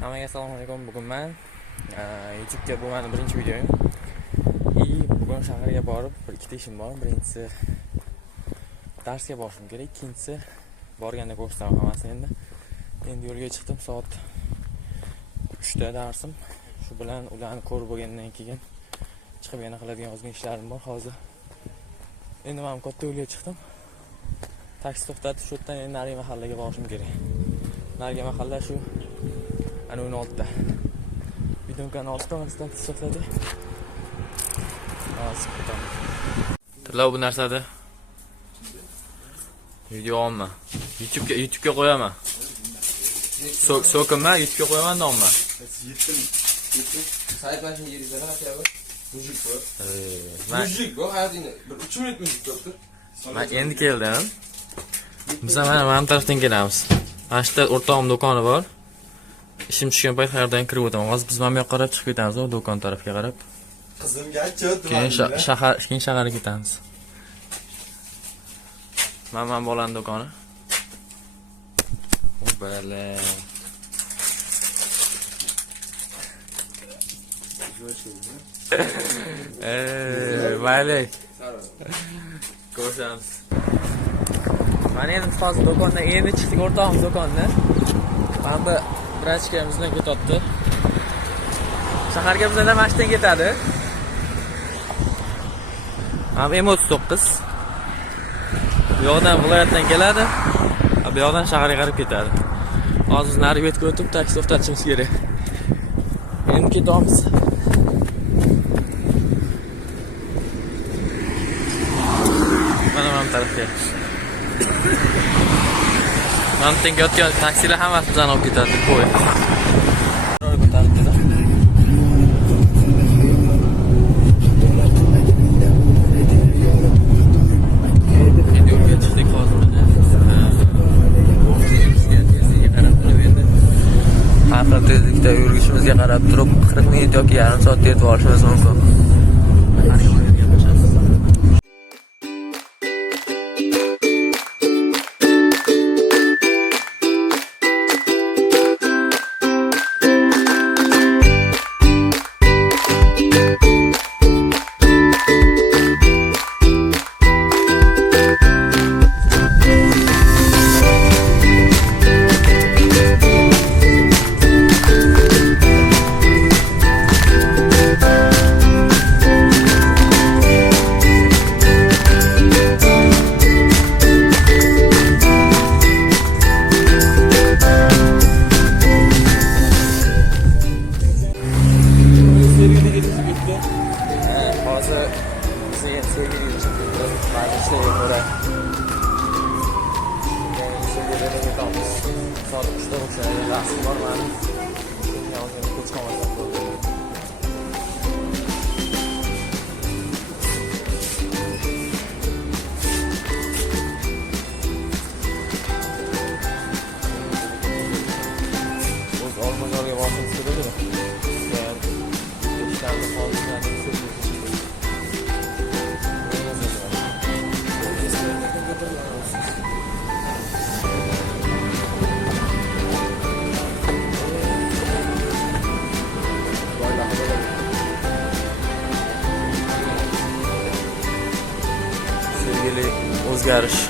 Hammaga assalomu alaykum. Bugun men YouTube'ga bu meni birinchi videoyim. Bugun shaharga borib, ikkita ishim bor. Birinchisi darsga borishim kerak, ikkinchisi borganda ko'rsataman hammasini endi yo'lga chiqdim. Soat 3 da darsim. Shu bilan ularni ko'rib bo'lgandan keyin chiqib yana qiladigan ozgina ishlarim bor. Hozir endi men katta yo'lga chiqdim. Taksi to'xtatib, shu yerdan endi nariga mahallaga borishim kerak. Nariga mahalla shu ana 16 da. Videoning oldidan to'xtatdi. Hozir ketaman. Tilla bu narsada video olma. YouTube'ga qo'yaman. So'kinma, YouTube'ga qo'yaman nomma. Yetdim. Saytlashin yeringizlar aka. Mujik bu. Mujik bu hayotingda bir 3 minut mujik doktor. Men endi keldim. Biz mana tarafdan kelamiz. Mana shu o'rtog'im do'koni bor. İşim tushgan payt qayerdan kirib o'taman. Hozir biz mana bu yoqqa qarab chiqib ketamiz, o do'kon tarafga qarab. Qizimga-chi, Keyin shaharga ketamiz. Mana bolani do'koni. Bale. Mayli. Ko'ramiz. Mana endi hozir do'kondan endi chiqdik, o'rtog'im do'kondan. Mana bu vrachkamiz bilan ketyapti. Shaharga bizdan mashinadan ketadi. Mana M39. Bu yoqdan viloyatdan keladi. Bu yoqdan shaharga qarab ketadi. Hozir nari betga o'tib taksi to'xtatishimiz kerak. Endi ketamiz. Mana tarafga. Mana tenga o'tgan taksilar hammasi bizdan olib ketadi, qo'y. Tezlikda yurishimizga qarab turib 40 minut yoki yarim soat yetib olishimiz mumkin. O'zgarish.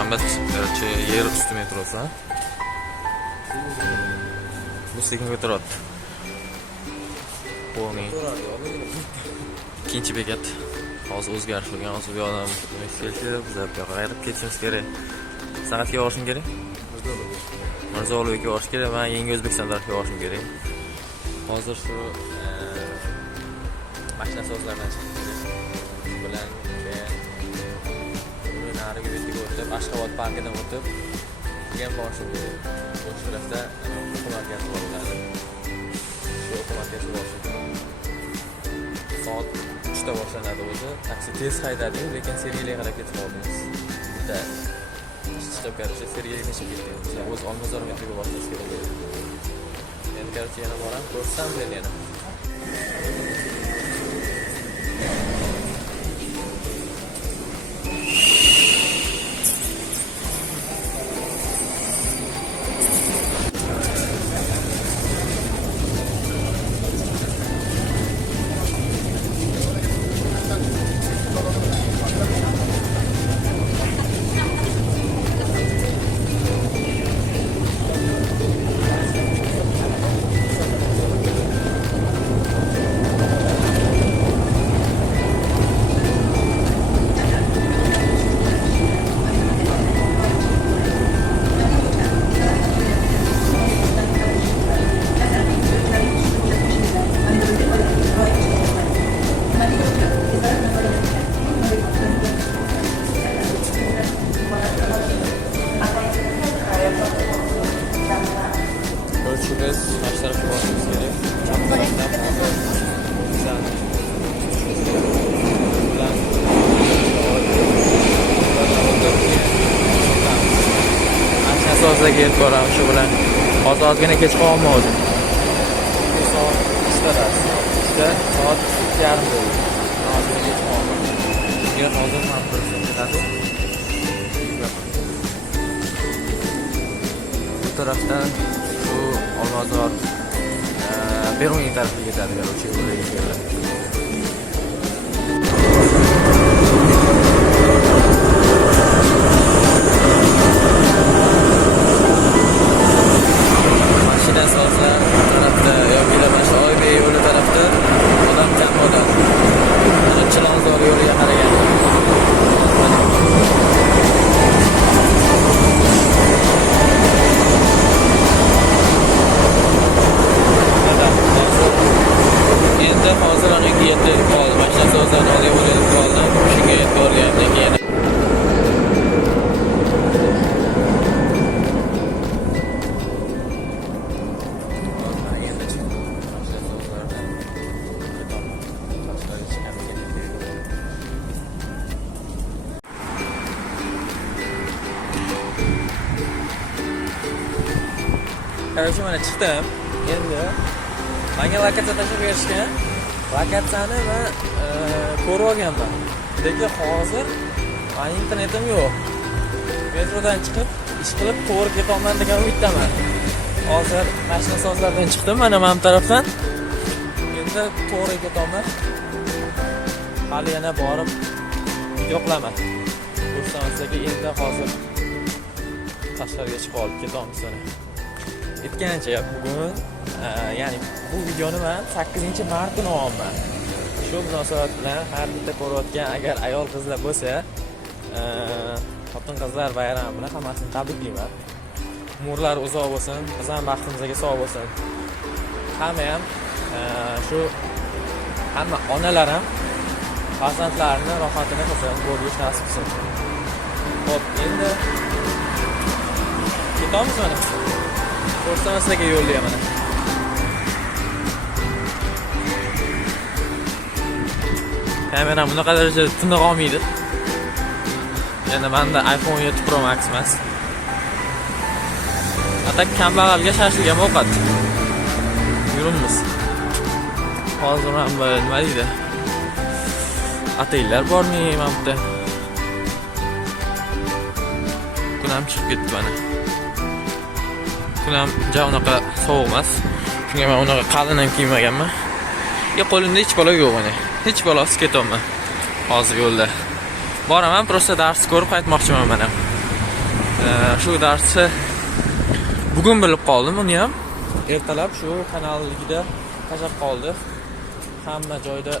Albatta, yer usti metrosi. Bu sekin ko'taryapti. Qo'ying. Ikkinchi bekat. Hozir o'zgarish bo'lgan. Hozir bu odam keldi, biz bu yoqqa qaytib ketishimiz kerak. San'atga borishim kerak. Mirzo-Ulug'ga borish kerak. Men Yangi O'zbekiston tarafiga borishim kerak. Hozir shu mashina so'zlardan chiqdi. Bilan keyin nariga betga o'tib, Ashxobod parkidan o'tib, keyin borishim kerak. O'sha tarafda o'quv markazi bor. Shu o'quv markaziga borishim kerak. Soat 3 da boshlanadi o'zi. Taksi tez haydadi, lekin seriyaga qarab ketib qoldingiz. Bitta chiqib qarashda seriyaga nechib ketdingiz. O'z Olmazor metroga boshlash kerak. Endi qarashga yana boram, ko'rsam yana. sozlarga yetib boramiz shu bilan. Hozir ozgina kech qoldim o'zim. Soat 3 dars. 3da soat 2:30 bo'ldi. Hozir kech qoldim. Yer hozir ham tursin ketadi. Bu tarafdan shu Olmazor Beruniy tarafiga ketadi, yo'lchi yo'liga keladi. Mashina so'zlar tarafda yoki mana shu Oybek yo'li tarafda odam kam odam. Mana Chilonzor yo'liga qaragan. Endi hozir aniq yetib qoldi. Mashina so'zlarni olib bo'lib qoldim. Shunga yetib borgandan keyin Короче, mana chiqdim. Endi menga lokatsiya tashib berishgan. Lokatsiyani men ko'rib olganman. Lekin hozir mening internetim yo'q. Metrodan chiqib, ish qilib to'g'ri ketolman degan umiddaman. Hozir mashina sozlardan chiqdim, mana bu tarafdan. Endi to'g'ri ketolman. Hali yana borib yo'qlaman. Ko'rsam endi hozir tashqariga chiqib olib ketamiz sana. Aytgancha bugun ya'ni bu videoni men 8-mart kuni olaman. Shu munosabat bilan har bitta ko'rayotgan agar ayol qizlar bo'lsa, xotin qizlar bayrami bilan hammasini tabriklayman. Umrlar uzoq bo'lsin, biz ham baxtimizga sog' bo'lsin. Hamma ham shu hamma onalar ham farzandlarini rohatini qilsin, ko'rish nasib qilsin. Xo'p, endi ketamiz mana. Ko'rsam sizlarga yo'llayman. Kamera bunaqa darajada tiniq olmaydi. Endi menda iPhone 7 Pro Max emas. Atak kambag'alga shashilgan ovqat. Yurimiz. Hozir ham nima deydi? Ataylar bormi mana bu yerda? Kun ham chiqib ketdi mana. Kunam ja unaqa sovuq emas. Shunga men unaqa qalin ham kiymaganman. Qo'limda hech balo yo'q mana. Hech balosiz ketaman. Hozir yo'lda. Boraman, prosta dars ko'rib qaytmoqchiman men ham. Shu darsni bugun bilib qoldim uni ham. Ertalab shu kanalligida tashab qoldi. Hamma joyda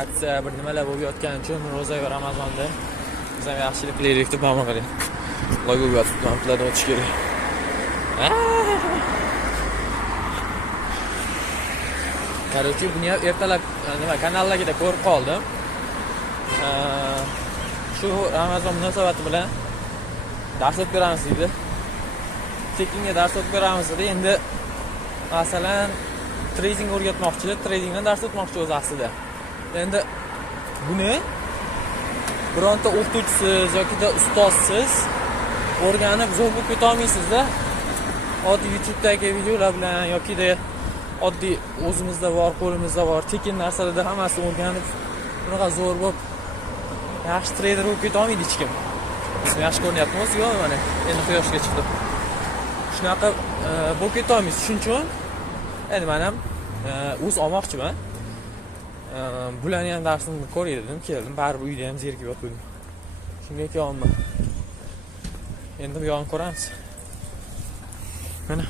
aksiya bir nimalar bo'lib yotgani uchun ro'za va Ramazonda biz ham yaxshilik qilaylik deb nima qiling. Logo yozib plada o'tish kerak. Короче, buni ham ertalab nima kanallarida ko'rib qoldim. Shu Ramazon munosabati bilan dars o'tib beramiz dedi. Tekinga dars o'tib beramiz dedi. Endi masalan trading o'rgatmoqchilar, tradingdan dars o'tmoqchi o'zi aslida. Endi buni bironta o'qituvchisiz yoki da ustozsiz o'rganib zo'r bo'lib keta olmaysiz-da. Oddiy YouTube'dagi videolar bilan yoki da oddiy o'zimizda bor, qo'limizda bor, tekin narsalarda hammasini o'rganib, bunaqa zo'r bo'lib yaxshi treyder bo'lib keta olmaydi hech kim. Yaxshi ko'ryapmi o'zi yo'q mana. Endi quyoshga chiqdim. Shunaqa bo'lib keta olmaysiz. Shuning uchun endi men ham o'z olmoqchiman. Bularni ham darsini ko'ray dedim, keldim. Baribir uyda ham zerikib yotdim. Shunga kelyapman. Endi bu yo'lni ko'ramiz. Mana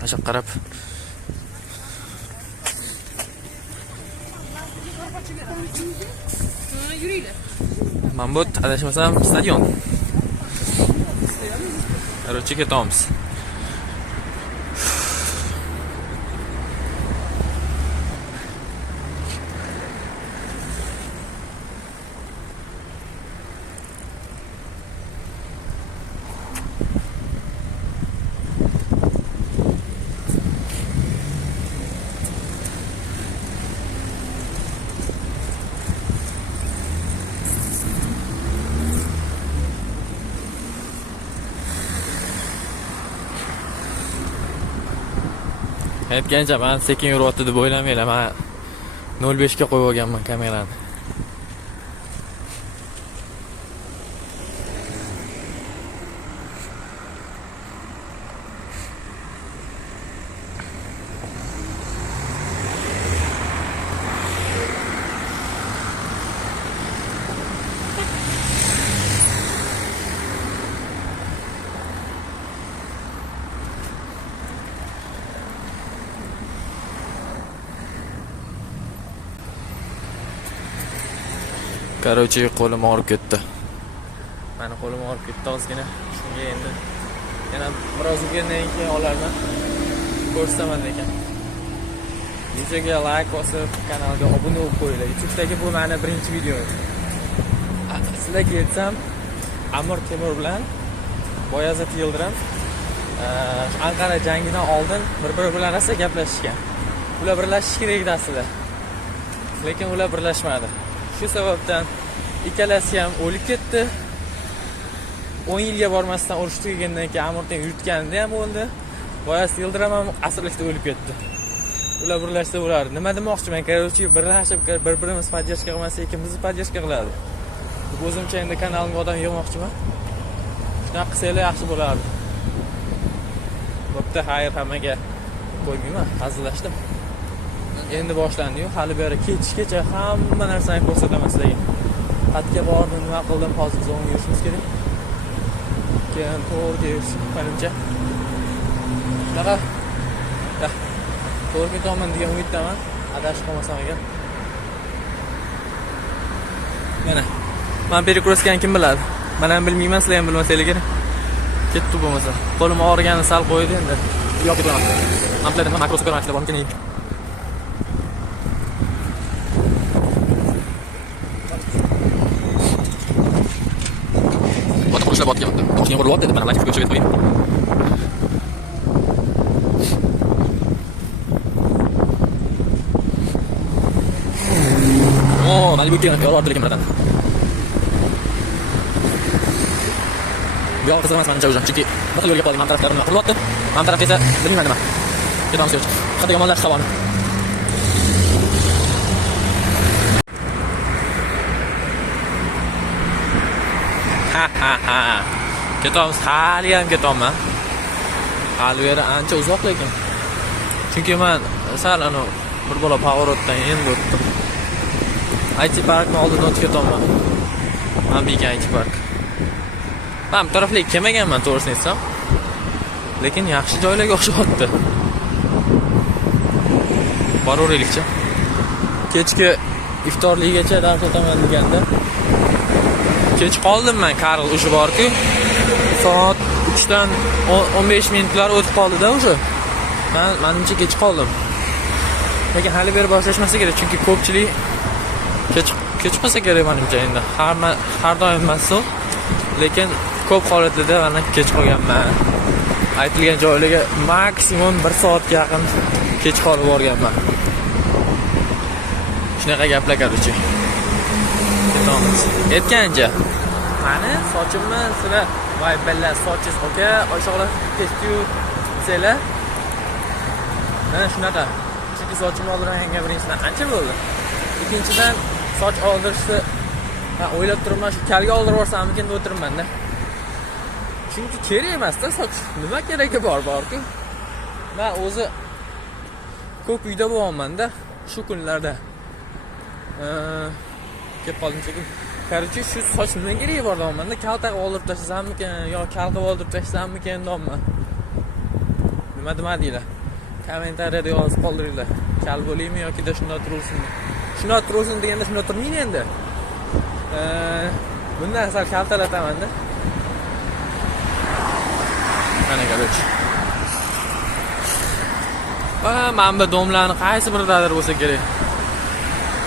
tashab qarab. Yuriylar. Mana bu adashmasam stadion. Короче, ketamiz. Aytgancha men sekin yuryapti deb o'ylamanglar. Men 05 ga qo'yib olganman kamerani. Короче, qo'lim og'rib ketdi. Meni qo'lim og'rib ketdi ozgina. Shunga endi yana biroz o'tgandan keyin olarman. Ko'rsataman ekan. Videoga like bosib, kanalga obuna bo'lib qo'yinglar. YouTube'dagi bu meni birinchi video. Sizlarga aytsam, Amir Temur bilan Boyazid Yildirim Anqara jangidan oldin bir-biri bilan rosa gaplashishgan. Ular birlashish kerak edi aslida. Lekin ular birlashmadi. Shu sababdan ikkalasi ham o'lib ketdi. 10 yilga bormasdan urush tugagandan keyin Amir Temur yutganda ham o'ldi. Boyazid Yildirim ham asrlikda o'lib ketdi. Ular birlashsa bo'lardi. Nima demoqchiman? Короче, birlashib bir-birimiz podдержка qilmasa, ikkimizni podдержка qiladi. O'zimcha endi kanalimga odam yig'moqchiman. Shunaqa qilsanglar yaxshi bo'lardi. Bo'pti, xayr, hammaga qo'ymayman, hazillashdim. Endi boshlandi-yu, hali beri kechgacha hamma narsani ko'rsataman sizlarga. Xatga bordim, nima qildim, hozir biz o'ng yurishimiz kerak. Keyin to'g'ri yurishim menimcha. Shunaqa. To'g'ri ketaman degan umiddaman. Adashib qolmasam agar. Mana. Men perikroskani kim biladi? Men ham bilmayman, sizlar ham bilmasanglar kerak. Ketdi bo'lmasa. Qo'lim og'rigani sal qo'ydi endi. Yo'q ketaman. Men biladim, makrosupermarketda bormikan edi. Boshqa botgan. Toshni urib oldi deb men like ko'chirib qo'ydim. Mana bu keyin yoradi lekin birdan. Yo'q, qiziq emas menimcha o'zi. Chunki bir xil yo'lga qoldim. Men taraflarimni quryapti. Men tarafga esa bilmayman nima. Ketamiz yo'q. Qanday yomonlar hisoblanib. Ha. Ketamiz, hali ham ketaman. Hali beri ancha uzoq lekin. Chunki men sal bir bola pog'orotdan endi o'tdim. IT parkni oldidan o'tib ketaman. Men bekan IT park. Men bu taraflarga kelmaganman, to'g'risini aytsam. Lekin yaxshi joylarga o'xshayapti. Boraveraylikchi. Kechki iftorligigacha dars o'taman deganda kech qoldim men, Karl o'sha bor-ku. Soat 3 dan 15 minutlar o'tib qoldi-da o'sha. Menimcha kech qoldim. Lekin hali beri boshlashmasa kerak, chunki ko'pchilik kech qolsa kerak menimcha endi. Har doim emas u. Lekin ko'p holatlarda mana kech qolganman. Aytilgan joylarga maksimum 1 soatga yaqin kech qolib borganman. Shunaqa gaplar короче. Aytgancha, mani sochimni sizlar voy balla sochingiz aka, oyshoqlar kesdi-yu desanglar. Mana shunaqa. Chunki sochimni oldirganga birinchidan ancha bo'ldi. Ikkinchidan soch oldirishni men o'ylab turibman, shu kalga oldirib yuborsammikin deb o'tiribman-da. Chunki kerak emas-da soch. Nima keragi bor-ku. Men o'zi ko'p uyda bo'laman-da shu kunlarda. Kelib qoldim chunki. Короче, shu soch nima keragi bor deyapman-da. Kaltaga oldirib tashlasammikin yo kalga oldirib tashlasammikin deyapman. Nima demadinglar? Kommentariyada yozib qoldiringlar. Kal bo'laymi yoki da shunday tursinmi? Shunday tursin deganda shunday turmaydi endi. Bundan sal kaltalataman-da. Mana короче. Men bu domlarni qaysi biridadir bo'lsa kerak.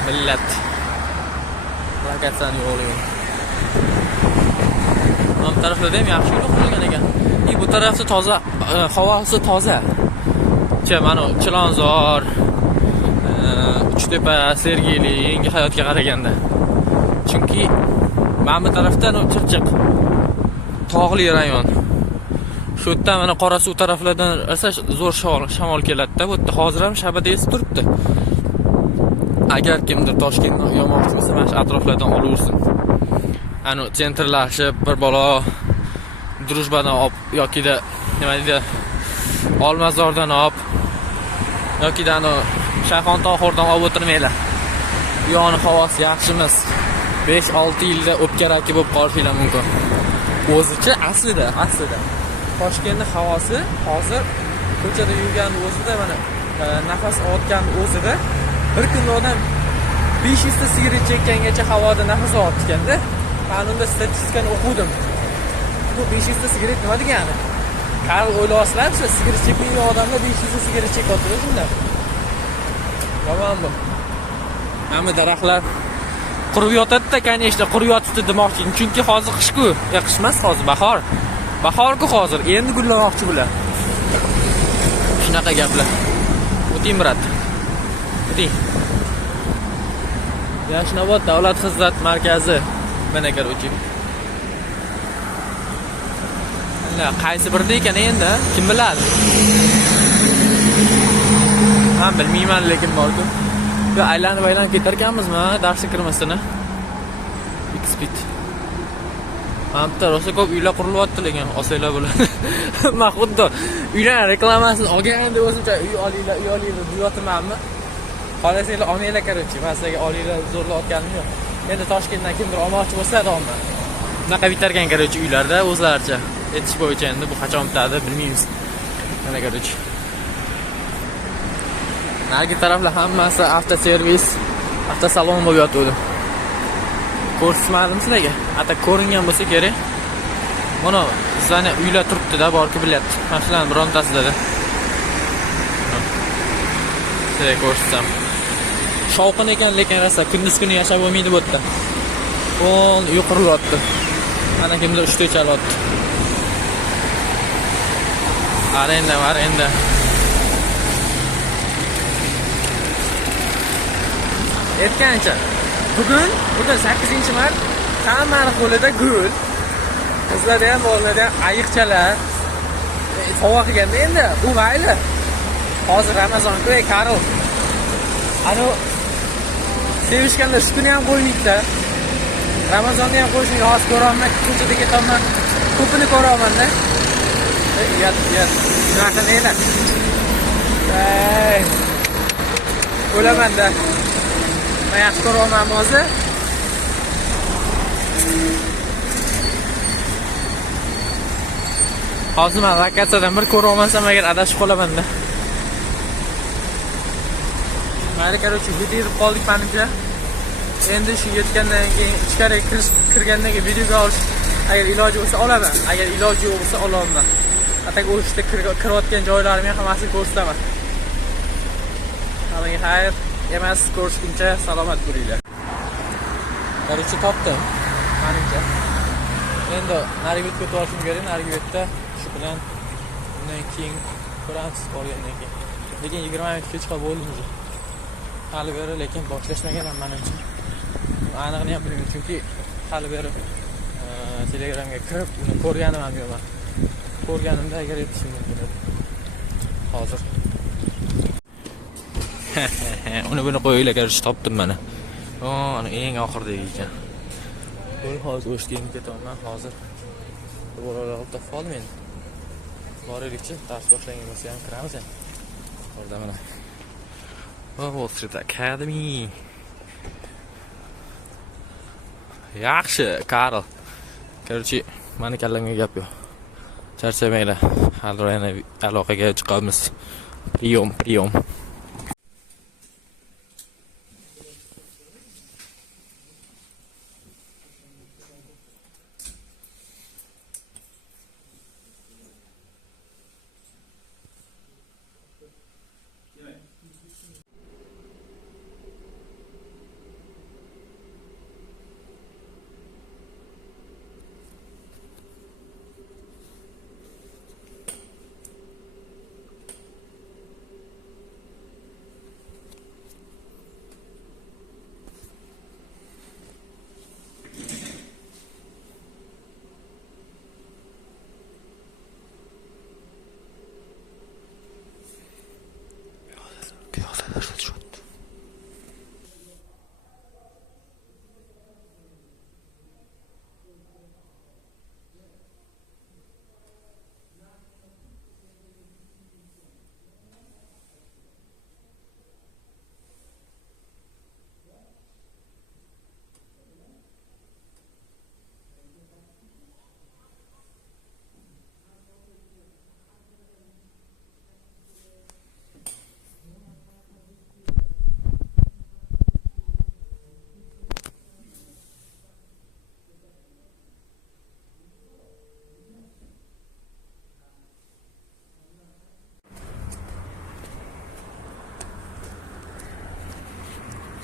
Millat. Plakatsiyani yo'qlayman. Bu taraflarda ham yaxshi yo'q qilgan ekan. Bu tarafda toza, havosi toza. Mana Chilonzor, Uchtepa, Sergeli, yangi hayotga qaraganda. Chunki mana bu tarafdan Chirchiq tog'li rayon. Shu yerda mana Qorasuv taraflardan rosa zo'r shamol keladi-da. Bu yerda hozir ham shabada esib turibdi. Agar kimdir Toshkentni yo'moqchi bo'lsa, mana shu atroflardan olaversin. Ani sentrlashib bir bola Drujbadan olib yoki-da nima deydi? Olmazordan olib yoki-da ani Shayxontohurdan olib o'tirmanglar. Bu yoqning havosi yaxshimiz. 5-6 yilda o'pkarakki bo'lib qolishingiz mumkin. O'zicha aslida Toshkentning havosi hozir ko'chada yurganning o'zida mana nafas olayotganning o'zida bir kunda odam 500 ta sigaret chekkangacha havoda nafas olyapti ekanda. Men unda statistikani o'qidim. Bu 500 ta sigaret nima degani? Qaror o'ylayapsizlar, sigaret chekmagan odamlar 500 ta sigaret chekyapti shunda. Yomon bu. Hamma daraxtlar qurib yotadi-da, конечно, qurib yotibdi demoqchi. Chunki hozir qish-ku. Qish emas, hozir bahor. Bahor-ku hozir. Endi gullamoqchi bular. Shunaqa gaplar. O'ting brat. O'ting. Yashnobod davlat xizmat markazi mana qarorchi. Ana qaysi birda ekan endi? Kim biladi? Men bilmayman, lekin borku. Bu aylanib ketar ekanmizmi darsga kirmasdan? Xpit. Hamda rosa ko'p uylar qurilyapti, lekin olsanglar bo'ladi. Men xuddi uylar reklamasini olgan deb o'zimcha uy olinglar deyotmanmi? Xolasanglar olmanglar qarorchi. Men sizlarga olinglar zo'rlayotganim yo'q. Endi Toshkentdan kimdir olmoqchi bo'lsa, olman. Bunaqa bitargan qarorchi uylarda o'zlaricha. Etish bo'yicha endi bu qachon bitadi bilmaymiz. Mana qarorchi. Narigi taraflar hammasi avtoservis, avtosalon bo'lib yotibdi. Ko'rsatmadim sizlarga. Hatta ko'ringan bo'lsa kerak. Mana sizlarning uylar turibdi-da, borki bilyapti. Mana shularning birontasida-da. Sizlarga ko'rsatsam. Shovqin ekan, lekin rosa kunduz kuni yashab bo'lmaydi bu yerda. Qo'l uy qurilyapti. Mana kimdir ushtoy chalyapti. Arenda. Aytgancha, bugun 8-mart, hammaning qo'lida gul. Qizlarda ham, bolalarda ham ayiqchalar. Sovg'a qilganda endi bu mayli. Hozir Ramazon-ku, Karol. Ano sevishganlar shu kuni ham qo'ymaydi-da. Ramazonni ham qo'yishni hozir ko'raman, ko'chada ketaman. Ko'pini ko'raman-da. Yat. Shunaqa neylar? O'laman-da. Men yaxshi ko'raman hozir. Hozir men lokatsiyadan bir ko'ramasam agar adashib qolaman-da. Mayli, qarorchi, video qoldik menimcha. Endi shu yetgandan keyin ichkariga kirgandan keyin videoga olish agar iloji bo'lsa olaman. Agar iloji yo'q bo'lsa ololmayman. Ataga o'shda kirayotgan joylarimni hammasini ko'rsataman. Hammaga xayr. Emas, ko'rishguncha salomat bo'linglar. Qarorchi topdim. Menimcha. Endi narigi betga o'tib olishim kerak. Narigi betda shu bilan undan keyin ko'ramiz qolgandan keyin. Lekin 20 minut kech qolib bo'ldim. Hali beri lekin boshlashmaganman menimcha. Aniqni ham bilmayman, chunki hali beri Telegramga kirib uni ko'rganim ham yo'q. Ko'rganimda agar aytishim mumkin edi. Hozir. Uni buni qo'yinglar, qarorchi topdim mana. Ana eng oxirdagi ekan. Qo'y hozir o'shga ketaman hozir. Bolalar topib qoldim endi. Boraylikchi, dars boshlangan bo'lsa ham kiramiz endi. Orada mana. Wall Street Academy. Yaxshi, Karl. Qarorchi, meni kallamga gap yo'q. Charchamanglar. Hali yana aloqaga chiqamiz. Priyom.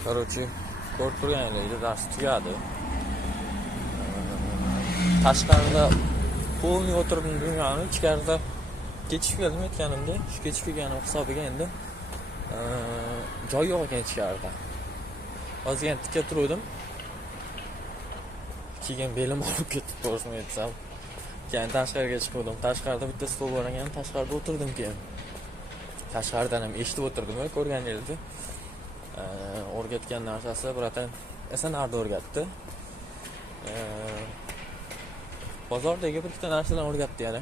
Короче, ko'rib turganingizdek dars tugadi. Tashqarida polniy o'tirdim dunyoni, ichkarida kechib keldim aytganimda, shu kechib kelganim hisobiga endi joy yo'q ekan ichkarida. Ozgina tikka turdim. Keyin belim og'rib ketib ko'rishmay aytsam. Keyin tashqariga chiqdim. Tashqarida bitta stol bor ekan, tashqarida o'tirdim keyin. Tashqaridan ham eshitib o'tirdim, ko'rganingizdek. O'rgatgan narsasi biratan esanarda o'rgatdi. Bozordagi bir ikkita narsalarni o'rgatdi yana.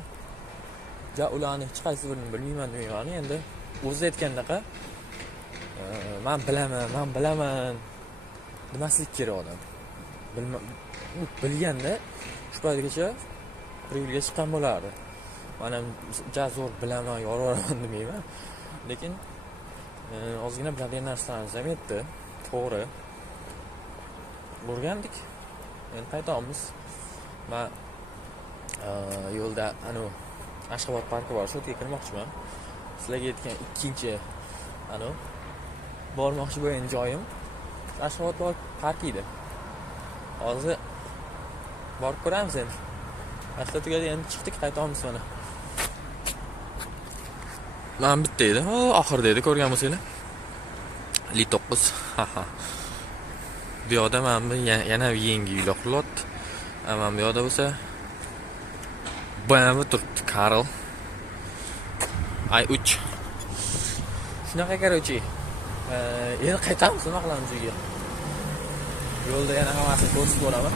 Ja ularni hech qaysi birini bilmayman. Endi o'zi aytgandaqa men bilaman demaslik kerak odam. Bilganda shu paytgacha bir yo'lga chiqqan bo'lardi. Men ham ja zo'r bilaman, yoraman demayman. Lekin ozgina biladigan narsalarimiz ham yetdi. To'g'ri. O'rgandik. Endi qaytamiz. Men yo'lda Ashxobod parki bor, shu yerga kirmoqchiman. Sizlarga aytgan ikkinchi bormoqchi bo'lgan joyim Ashxobod parki edi. Hozir borib ko'ramiz endi. Ashla tugadi, endi chiqdik, qaytamiz mana. Men bitta edi. Oxirida edi, ko'rgan bo'lsanglar. Li 9. Bu yoqda mana yana yangi uylar qurilyapti. Mana bu yoqda bo'lsa BMW turibdi, Karl. i3. Shunaqa короче. Endi qaytamiz, nima qilamiz uyga? Yo'lda yana hammasini ko'rsatib boraman.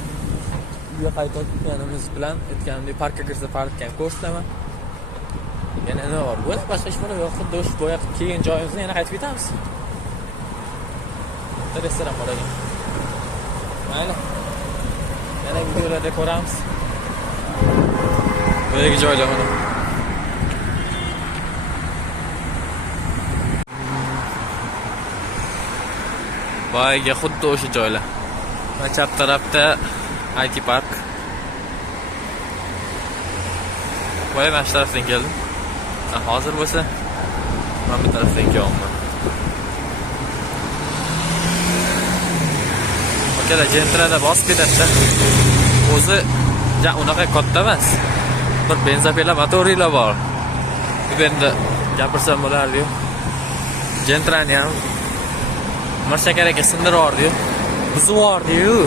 Uyga qaytayotganimiz bilan aytganimdek parkka kirsa parkdan ko'rsataman. Yana nima bor? Bu boshqa ish yo'q, xuddi o'sha boya kelgan joyimizga yana qaytib ketamiz. Restoran bor ekan. Mayli. Yana videolarda ko'ramiz. Böyle joylar mana. Boyaga xuddi o'sha joylar. Va chap tarafda IT park. Voy, mana shu tarafdan keldim. Hozir bo'lsa men bu tarafdan kelyapman. Akalar jentrada bosib ketadi. O'zi unaqa katta emas. Bir benzapila motorlar bor. Bu endi gapirsam bo'lardi-yu. Gentrani ham marshakaraga sindirardi-yu. Buzivordi-yu.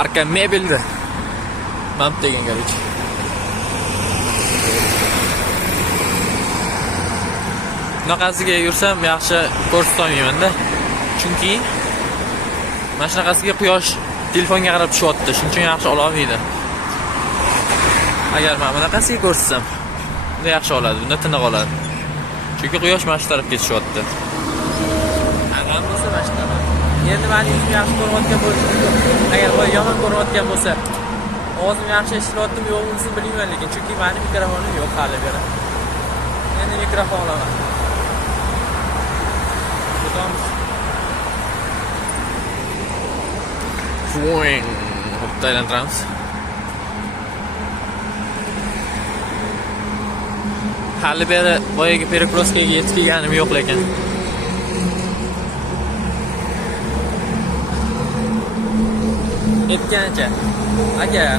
Arka mebelda. Mam degan garchi. Bunaqasiga yursam yaxshi ko'rsatolmayman-da. Chunki mana shunaqasiga quyosh telefonga qarab tushyapti. Shuning uchun yaxshi ola olmaydi. Agar men bunaqasiga ko'rsam, bunda yaxshi oladi, bunda tiniq oladi. Chunki quyosh mana shu tarafga tushyapti. Agar bo'lsa mana shu taraf. Endi meni yuzim yaxshi ko'rayotgan bo'lsa, agar bu yomon ko'rayotgan bo'lsa, ovozim yaxshi eshitilyaptimi yo'qmi bilmayman, lekin chunki meni mikrofonim yo'q hali beri. Endi mikrofon olaman. Ketamiz. Hoppa aylantiramiz. Hali beri boyagi perikroskaga yetib kelganim yo'q lekin. Aytgancha, agar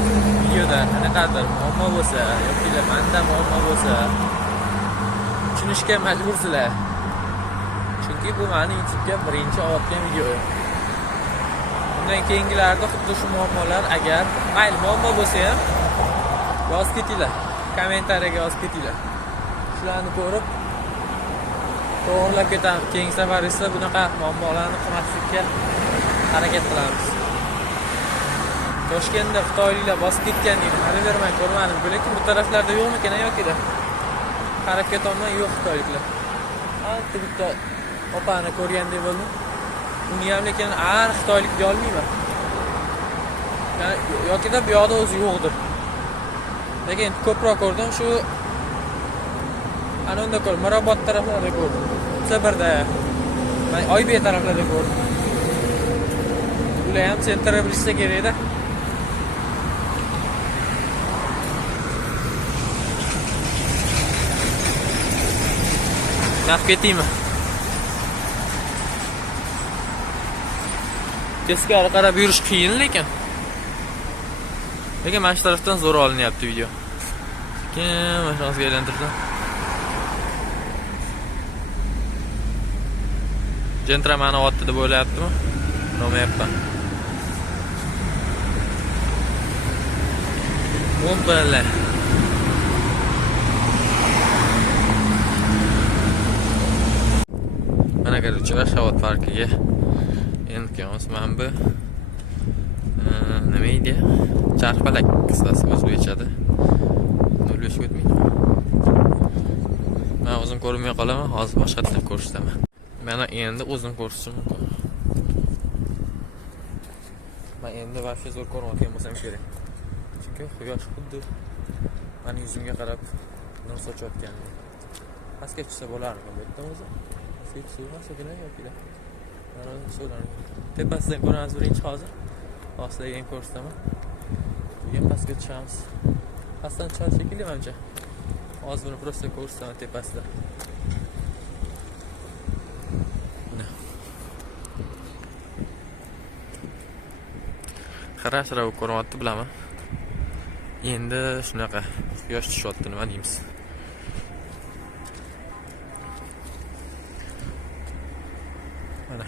videoda qanaqadir muammo bo'lsa yoki menda muammo bo'lsa, tushunishga majbursizlar. Chunki bu meni YouTube'ga birinchi olayotgan videoyim. Bundan keyingilarda xuddi shu muammolar agar mayli muammo bo'lsa ham yozib ketinglar. Kommentariyaga yozib ketinglar. Shularni ko'rib to'g'rilab ketamiz. Keyingi safar esa bunaqa muammolarni qilmaslikka harakat qilamiz. Toshkentda xitoyliklar bosib ketgan edi. Hali bermay ko'rmadim. Lekin bu taraflarda yo'qmikan yoki-da? Qarab ketyapman, yo'q xitoyliklar. Ancha bitta opani ko'rgandek bo'ldim. Uni ham lekin xitoylik deya olmayman. Yoki-da bu yoqda o'zi yo'qdir. Lekin ko'proq ko'rdim shu unda ko'rdim, Mirobod taraflarida ko'rdim. Sibirda, Oybek taraflarida ko'rdim. Ular ham sentrda bilsa kerak-da. Naf ketaymi? Teskari qarab yurish qiyin lekin. Lekin mana shu tarafdan zo'r olinyapti video. Keyin mana shunisiga aylantirdim. Jentra mani otdi deb o'ylayaptimi? Bilmayapman. Ompala. Mana qarorchi Ashxobod parkiga endi kelamiz. Mana bu nima edi? Charxpalak qisqasi o'zbekchada. 05 o'tmaydi. Men o'zim ko'rmay qolaman, hozir boshqatdan ko'rsataman. Mana endi o'zim ko'rsatishim mumkin. Men endi vaqtga zo'r ko'rmayotgan bo'lsam kerak. Chunki quyosh xuddi meni yuzimga qarab nur sochayotgan. Pastga tushsa bo'lardi bu yerda o'zi. Sekin yo'qlar. Mana suvlarni tepasidan ko'ramiz birinchi hozir. Ostidan ko'rsataman. Keyin pastga tushamiz. Pastdan chiqish shekilli menimcha. Hozir buni prosta ko'rsataman tepasida. Qarashlar ko'ryapti bilaman. Endi shunaqa quyosh tushyapti, nima deymiz? Mana.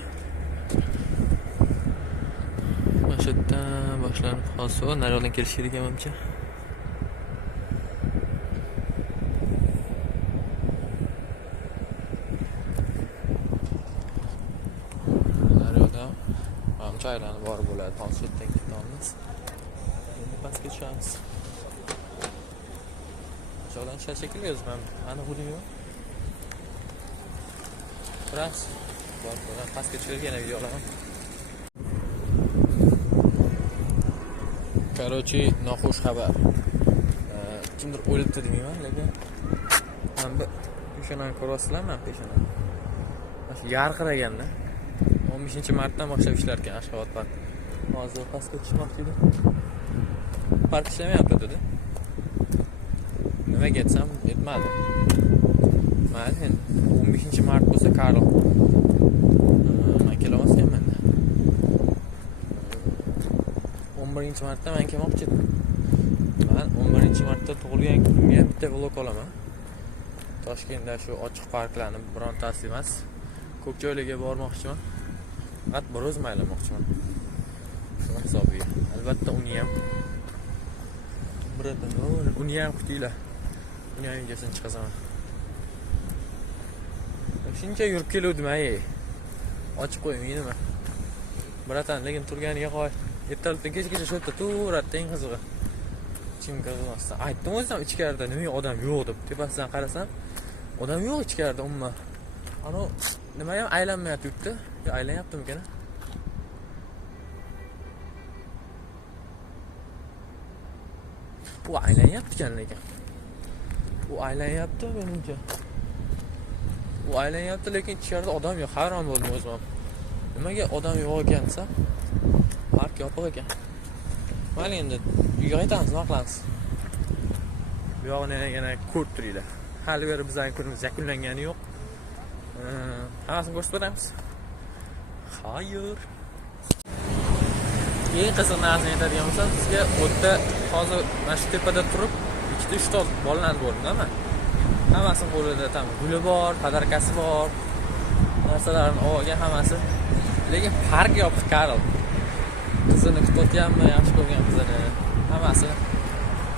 Mashhurdan boshlanib qolsa, nariyoqdan kelish kerak menimcha. Nariyoqdan menimcha aylanib borib bo'ladi. Hozir yerdan ketamiz. Endi pastga tushamiz. Joydan shekilli yozmam. Ana buning. Biroz borib pastga tushib yana video olaman. Короче, noxush xabar. Kimdir o'libdi demayman, lekin men bu peshonani ko'ryapsizlarmi? Peshonani. Mana yarqiraganda 15-martdan boshlab ishlar ekan Ashxobod park. Hozir pastga tushmoqchi edim. Park ishlamayapti dedi. Nimaga aytsam, yetmadi. Mayli, 15-mart bo'lsa Karl. Men kelamasman. 11-martda men kelmoqchi edim. Men 11-martda tug'ilgan kunimga bitta vlog olaman. Toshkentda shu ochiq parklarni birontasi emas, ko'p joylarga bormoqchiman. Faqat bir o'zim aylanmoqchiman. Shu hisobiga. Albatta uni ham uni ham kutinglar. Uni ham videosini chiqazaman. Shuncha yurib keluvdim, ochib qo'ymaydimi? Biratan, lekin turganiga qo'y. Ertalabdan kechgacha shu yerda turadida eng qizig'i. Kim qilmasdan. Aytdim o'zim ichkarida nima odam yo'q deb. Tepasidan qarasam, odam yo'q ichkarida umuman. Ana nima ham aylanmayapti. Yo aylanyaptimikan? Bu aylanyapti-kan lekin. Bu aylanyapti menimcha. Bu aylanyapti lekin ichkarida odam yo'q. Hayron bo'ldim o'zim. Nimaga odam yo'q ekan desam? Park yopiq ekan. Mana endi uyga qaytamiz, nima qilamiz? Bu yog'ini yana ko'rib turinglar. Hali beri bizning kunimiz yakunlangani yo'q. Hammasini ko'rsatib beramiz. Xayr. Eng qiziq narsani aytadigan bo'lsam, sizga o'tda hozir mana shu tepada turib, ikkita ustoz bolalarni ko'rdimmi? Hammasini qo'lida tam guli bor, padarkasi bor. Narsalarni olgan hammasi. Lekin park yopiq Karl. Qizini kutayotganmi, yaxshi ko'rgan qizini. Hammasi.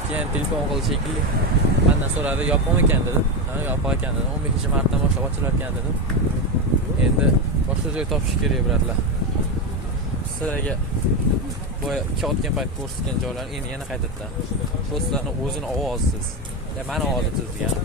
Keyin telefon qildi shekilli. Mendan so'radi, yopiqmi ekan dedi. Ha, yopiq ekan dedi. 15-martdan boshlab ochilar ekan dedim. Endi boshqa joy topish kerak birodlar. Sizlarga boya ketgan payt ko'rsatgan joylarni endi yana qaytadan. Do'stlarning o'zini ovozisiz. Ya meni ovozisiz degan.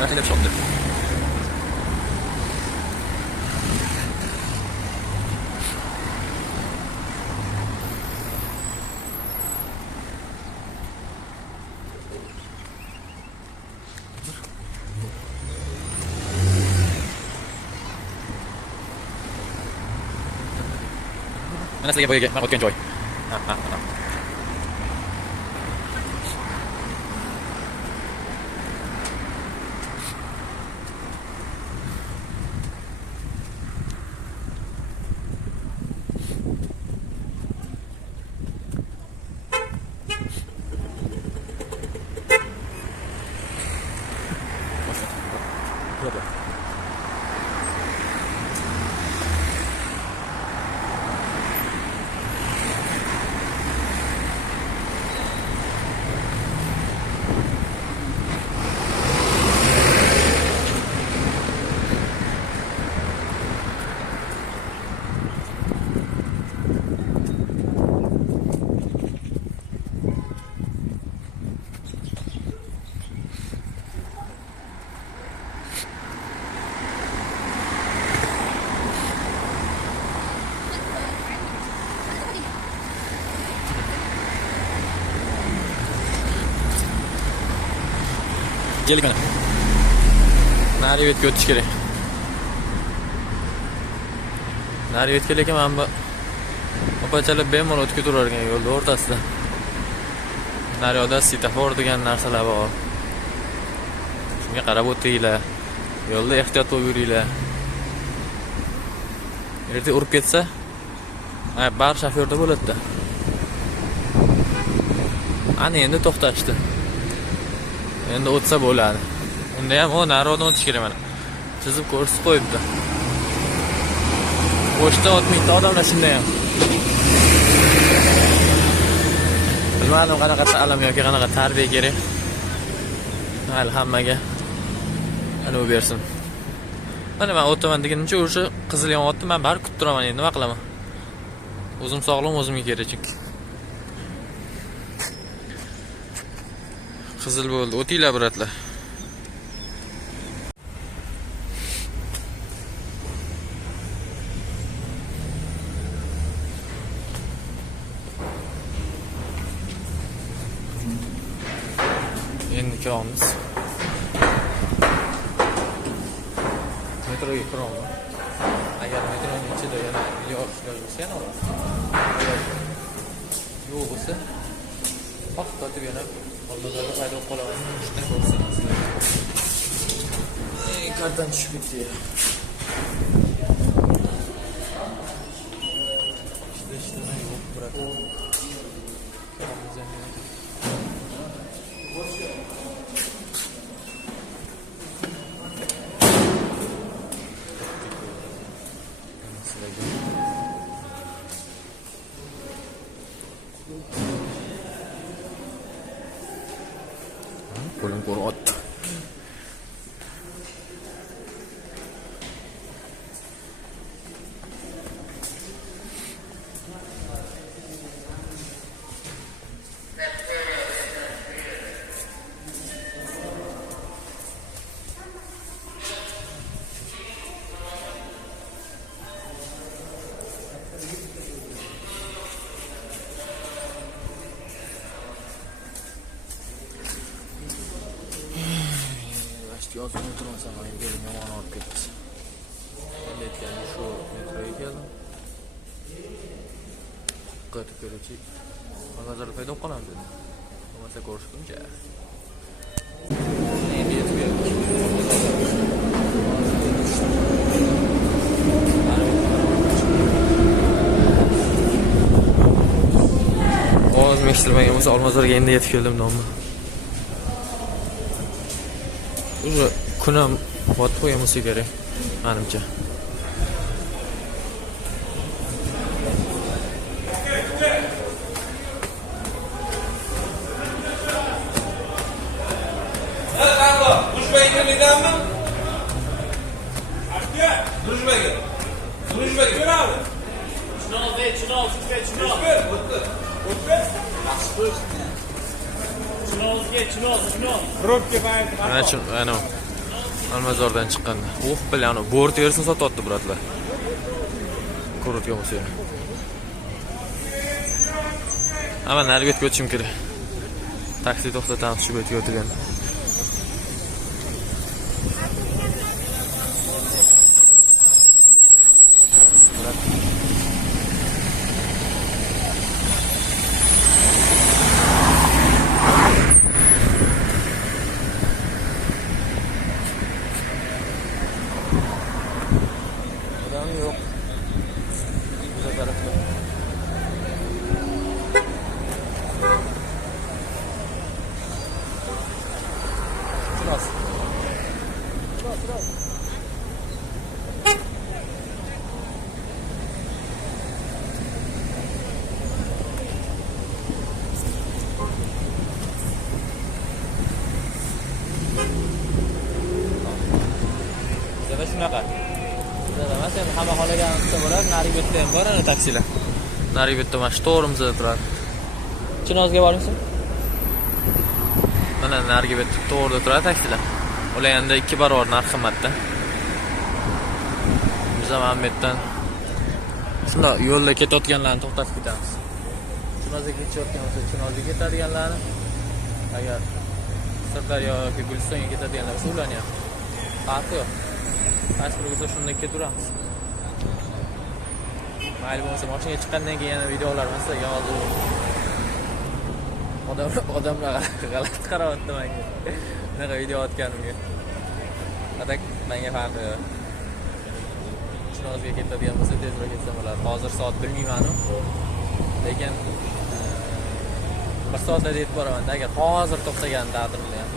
Nasıl yapıştı? Mana sizlarga boyaga men o'tgan joy. Ha. Geldik mana. Nari yo'lga o'tish kerak. Nari yo'lga lekin men bu opachalar bemalol o'tib ketavergan yo'lda o'rtasida. Nari yoqda svetofor degan narsalar bor. Shunga qarab o'tinglar. Yo'lda ehtiyot bo'lib yuringlar. Erta urib ketsa, bar shofyorda bo'ladi-da. Ana endi to'xtashdi. Endi o'tsa bo'ladi. Unda ham o naridan o'tish kerak mana. Chizib ko'rsatib qo'yibdi. Boshda o'tmaydi odamlar shunday ham. Bilmadim qanaqa ta'lim yoki qanaqa tarbiya kerak. Hali hammaga ana u bersin. Mana men o'taman deganimcha o'sha qizil yonyapti, men bari kutib turaman endi nima qilaman. O'zim sog'lom o'zimga kerak chunki. Qizil bo'ldi. O'tinglar biratlar. Endi kiramiz. Metroga kiramiz. Agar metroning ichida yana yozilsa yana yo'q bo'lsa, vaqt yana Olmazorga paydo qolaman. Shunday ko'rsatamiz. Kartdan tushib ketdi. İşte yo'q bırakın. Qo'lim qo'rqotdi. Yozib o'tirasan, belim yomon olib ketdi. Endi aytganda shu metroga keldim. Qatib ko'rchi. Olmazorga paydo qolamiz dedi. Bo'lmasa ko'rishguncha. Endi yetib keldik. Ovozim eshitilmagan bo'lsa Olmazorga endi yetib keldim nomma. Уже kunam botib qo'ygan bo'lsa kerak, menimcha. Ana Olmazordan chiqqanda. Bilan bo'rt terisini sotyapti birodlar. Ko'rayotgan bo'lsa. Ama nariga o'tib o'tishim kerak. Taksi to'xtatamiz shu yerga o'tgan. ham yo'q. Bu tarafda. Chiroz. Bizda shunaqa. Bizda emas, endi hamma xohlagancha bo'ladi. Nariga bitta ham bor, ana taksilar. Nariga bitta mana shu to'g'rimizda turadi. Chinozga boringsiz. Mana nariga bitta to'g'rida turadi taksilar. Ular endi 2 barobar narx qimmatda. Biz ham bu yerdan shular yo'lda ketayotganlarni to'xtatib ketamiz. Chinozga ketayotgan bo'lsa, Chinozga ketadiganlarni, agar Sirdaryo yoki Gulistonga ketadiganlar bo'lsa, ularni ham farqi yo'q. Qaysi biri bo'lsa shunday ketaveramiz. Mayli bo'lmasa mashinaga chiqqandan keyin yana videolar sizlarga hozir odamlar g'alati qarayapti menga. Bunaqa video otganimga. Atak menga farqi yo'q. Chinozga ketadigan bo'lsa tezroq ketsam bo'ladi. Hozir soat bilmayman-ku. Lekin 1 soatda yetib boraman. Agar hozir to'xtagan taqdirda ham.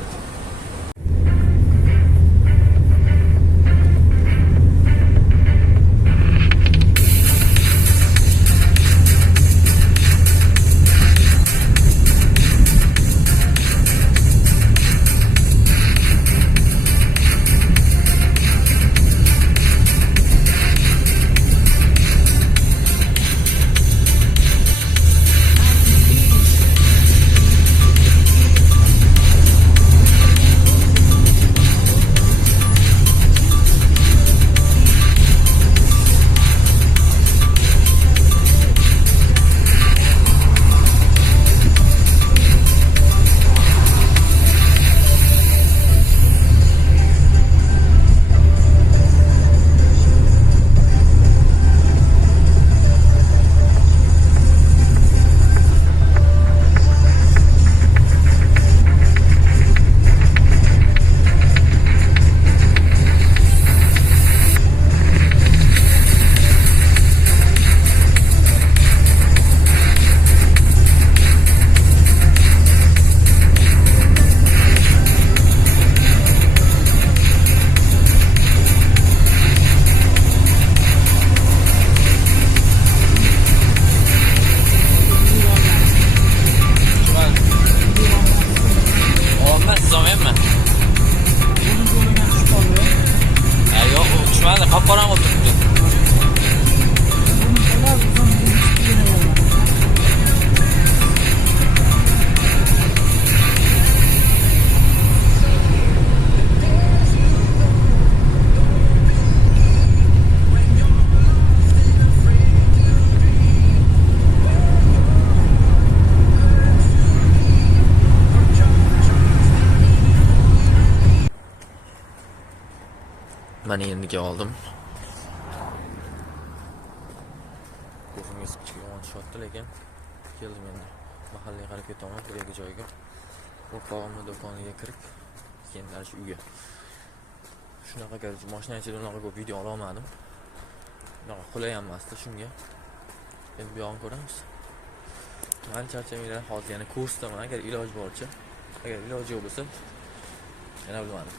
Qop-qorong'i turibdi. Mana endi oldim. Ko'zimga kichik yomon tushyapti, lekin keldim endi. Mahallaga qarab ketaman, kerakli joyga. O'rtog'imni do'koniga kirib, keyin shu uyga. Shunaqa garchi mashina ichida unaqa ko'p video ola olmadim. Unaqa qulay ham emasdi shunga. Endi bu yo'g'ini ko'ramiz. Men charchamanglar, hozir yana kursdaman, agar iloji boricha. Agar iloji yo'q bo'lsa, yana bilmadim.